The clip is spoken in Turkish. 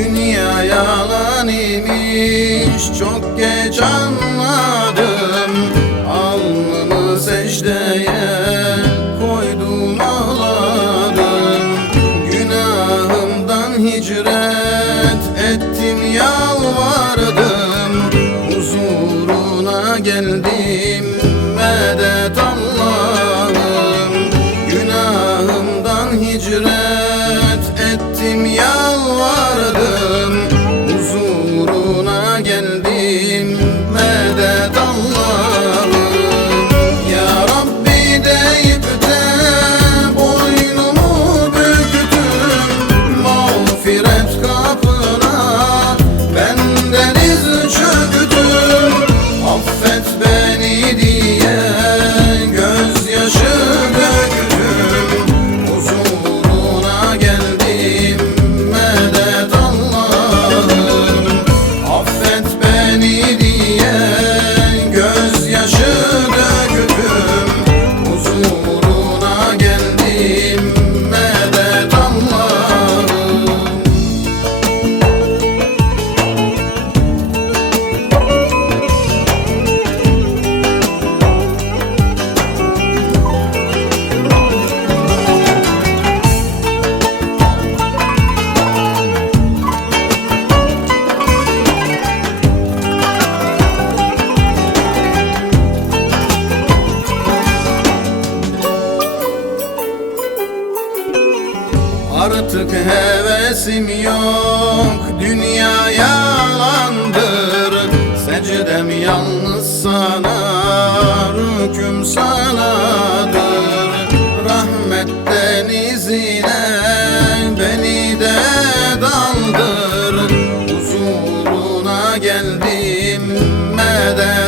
Dünya yalan imiş. Çok geç anladım. Artık hevesim yok Dünya yalandır. Secdem yalnız sana Rüküm sanadır. Rahmet denizine Beni de daldır. Huzuruna geldim Medet